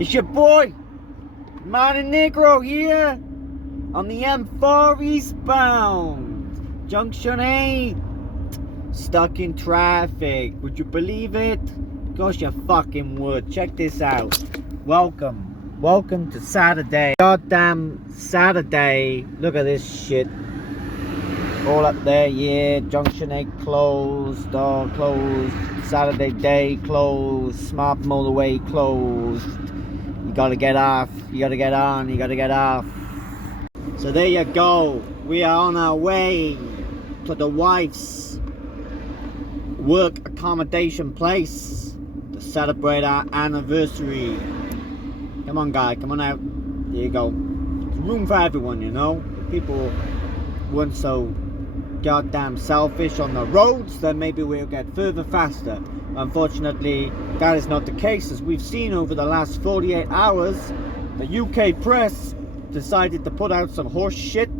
It's your boy, Negroe here on the M4 eastbound, Junction 8, stuck in traffic. Would you believe it? Of course you fucking would. Check this out. Welcome to Saturday. Goddamn Saturday. Look at this shit. All up there, yeah. Junction 8 closed, all closed. Saturday day closed. Smart motorway closed. You gotta get off, you gotta get on, you gotta get off. So there you go. We are on our way to the wife's work accommodation place to celebrate our anniversary. Come on, guy, come on out. There you go. There's room for everyone, you know. If people weren't so goddamn selfish on the roads, then maybe we'll get further faster. Unfortunately, that is not the case. As we've seen over the last 48 hours, the UK press decided to put out some horse shit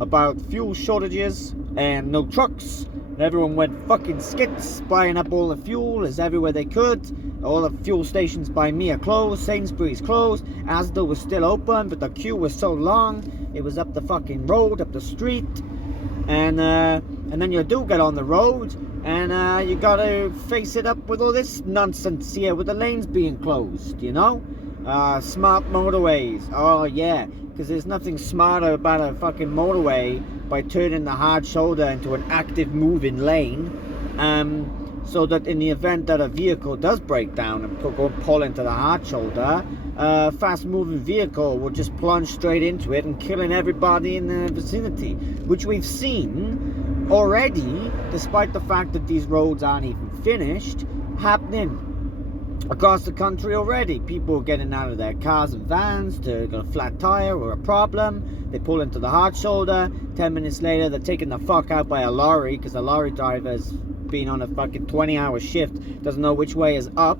about fuel shortages and no trucks. And everyone went fucking skits, buying up all the fuel as everywhere they could. All the fuel stations by me are closed. Sainsbury's closed. Asda was still open, but the queue was so long, it was up the fucking road, up the street. And then you do get on the road, and you gotta face it up with all this nonsense here with the lanes being closed, you know? Smart motorways. Oh yeah, because there's nothing smarter about a fucking motorway by turning the hard shoulder into an active moving lane, so that in the event that a vehicle does break down and go pull into the hard shoulder, a fast moving vehicle will just plunge straight into it and killing everybody in the vicinity, which we've seen already, despite the fact that these roads aren't even finished, happening across the country already. People are getting out of their cars and vans to get a flat tire or a problem. They pull into the hard shoulder. 10 minutes later, they're taken the fuck out by a lorry because the lorry driver's been on a fucking 20-hour shift, doesn't know which way is up.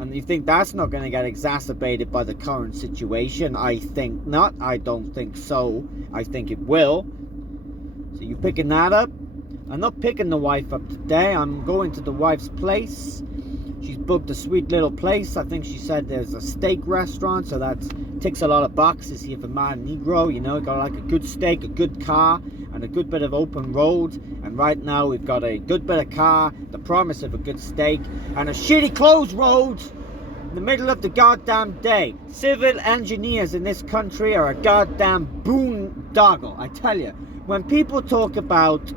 And you think that's not going to get exacerbated by the current situation? I think not. I don't think so. I think it will. So you picking that up? I'm not picking the wife up today. I'm going to the wife's place. She's booked a sweet little place. I think she said there's a steak restaurant, so that ticks a lot of boxes here for my Negro. You know, got like a good steak, a good car, and a good bit of open road. And right now we've got a good bit of car, the promise of a good steak, and a shitty closed road in the middle of the goddamn day. Civil engineers in this country are a goddamn boondoggle. I tell you, when people talk about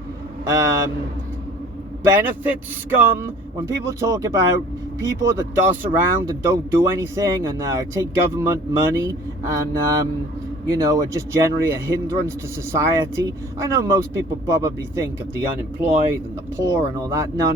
benefit scum, when people talk about people that doss around and don't do anything and take government money and you know, are just generally a hindrance to society. I know most people probably think of the unemployed and the poor and all that. No.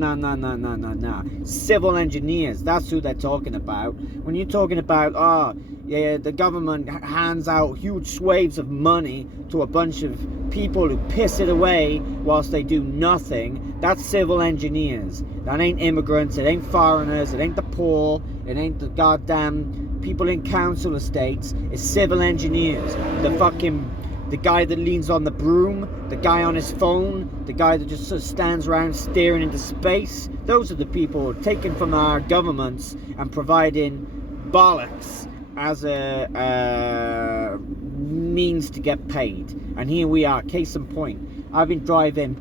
Civil engineers, that's who they're talking about. When you're talking about, oh, yeah, the government hands out huge swathes of money to a bunch of people who piss it away whilst they do nothing, that's civil engineers. That ain't immigrants, it ain't foreigners, it ain't the poor, it ain't the goddamn people in council estates. It's civil engineers. The guy that leans on the broom, the guy on his phone, the guy that just sort of stands around staring into space. Those are the people taken from our governments and providing bollocks as a means to get paid. And here we are, case in point. I've been driving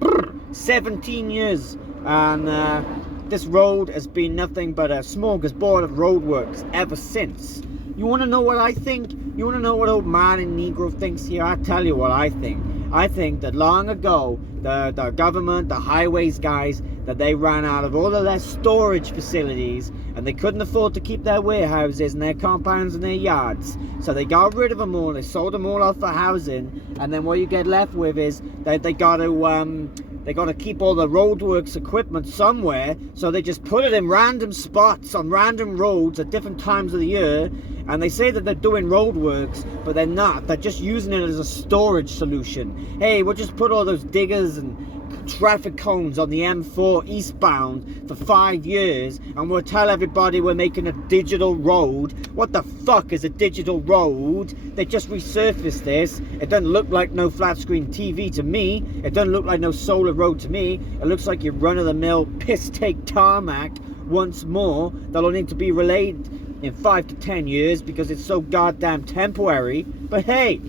17 years, and this road has been nothing but a smorgasbord of roadworks ever since. You want to know what I think? You want to know what old man in Negro thinks here? I'll tell you what I think. I think that long ago, the government, the highways guys, that they ran out of all of their storage facilities and they couldn't afford to keep their warehouses and their compounds and their yards. So they got rid of them all, they sold them all off for housing, and then what you get left with is that they got to keep all the roadworks equipment somewhere, so they just put it in random spots on random roads at different times of the year, and they say that they're doing roadworks, but they're not. They're just using it as a storage solution. Hey, we'll just put all those diggers and traffic cones on the M4 eastbound for 5 years, and we'll tell everybody we're making a digital road. What the fuck is a digital road? They just resurfaced this. It doesn't look like no flat screen TV to me. It doesn't look like no solar road to me. It looks like your run-of-the-mill piss take tarmac once more that'll need to be relayed in 5 to 10 years because it's so goddamn temporary. But hey,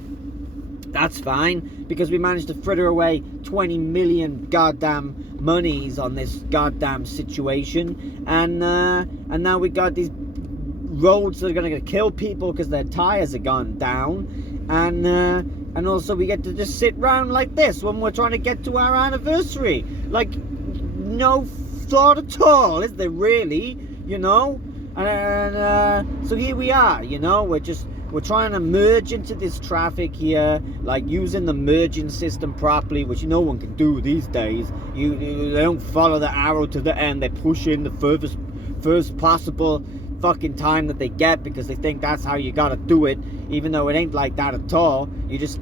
that's fine, because we managed to fritter away 20 million goddamn monies on this goddamn situation, and now we got these roads that are gonna kill people because their tires are gone down, and also we get to just sit around like this when we're trying to get to our anniversary. Like, no thought at all, is there really? You know? And so here we are, you know, we're trying to merge into this traffic here, like using the merging system properly, which no one can do these days. They don't follow the arrow to the end, they push in the first possible fucking time that they get, because they think that's how you gotta do it, even though it ain't like that at all. You just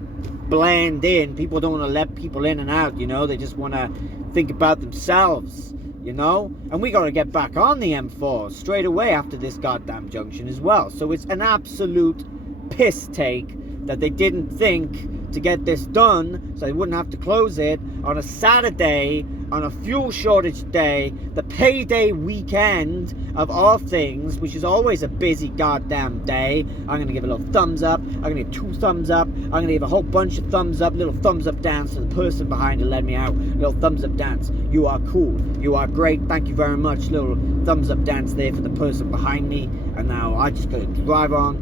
blend in. People don't want to let people in and out, you know, they just want to think about themselves, you know. And we got to get back on the M4 straight away after this goddamn junction as well. So it's an absolute piss take that they didn't think to get this done so they wouldn't have to close it on a Saturday, on a fuel shortage day, the payday weekend of all things, which is always a busy goddamn day. I'm going to give a little thumbs up, I'm going to give 2 thumbs up, I'm going to give a whole bunch of thumbs up, little thumbs up dance to the person behind to let me out, little thumbs up dance. You are cool, you are great, thank you very much. Little thumbs up dance there for the person behind me. And now I just got to drive on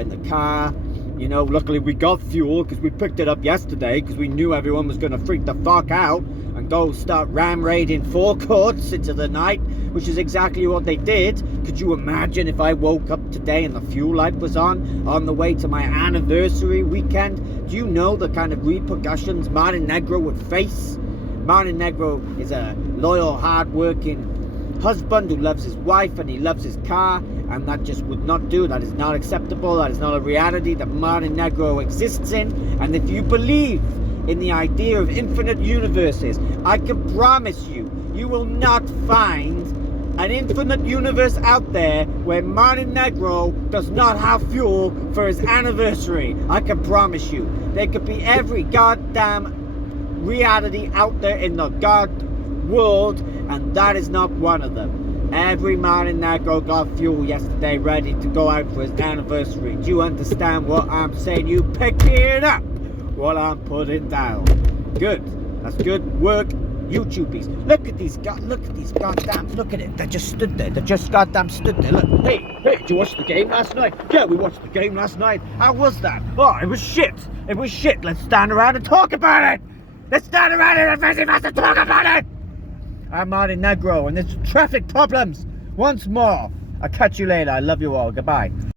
in the car. You know, luckily we got fuel because we picked it up yesterday, because we knew everyone was going to freak the fuck out and go start ram raiding forecourts into the night, which is exactly what they did. Could you imagine if I woke up today and the fuel light was on the way to my anniversary weekend? Do you know the kind of repercussions Martin Negroe would face? Martin Negroe is a loyal, hard-working husband who loves his wife and he loves his car, and that just would not do. That is not acceptable. That is not a reality that Martin Negroe exists in. And if you believe in the idea of infinite universes, I can promise you, you will not find an infinite universe out there where Martin Negroe does not have fuel for his anniversary. I can promise you. There could be every goddamn reality out there in the god world, and that is not one of them. Every Martin Negroe got fuel yesterday ready to go out for his anniversary. Do you understand what I'm saying? You picking up what I'm putting down. Good. That's good work, YouTubies. Look at these goddamn, look at it. They just stood there. They just goddamn stood there. Look. Hey, did you watch the game last night? Yeah, we watched the game last night. How was that? Oh, it was shit. It was shit. Let's stand around and talk about it. Let's stand around and talk about it. I'm Martin Negroe, and there's traffic problems once more. I'll catch you later. I love you all. Goodbye.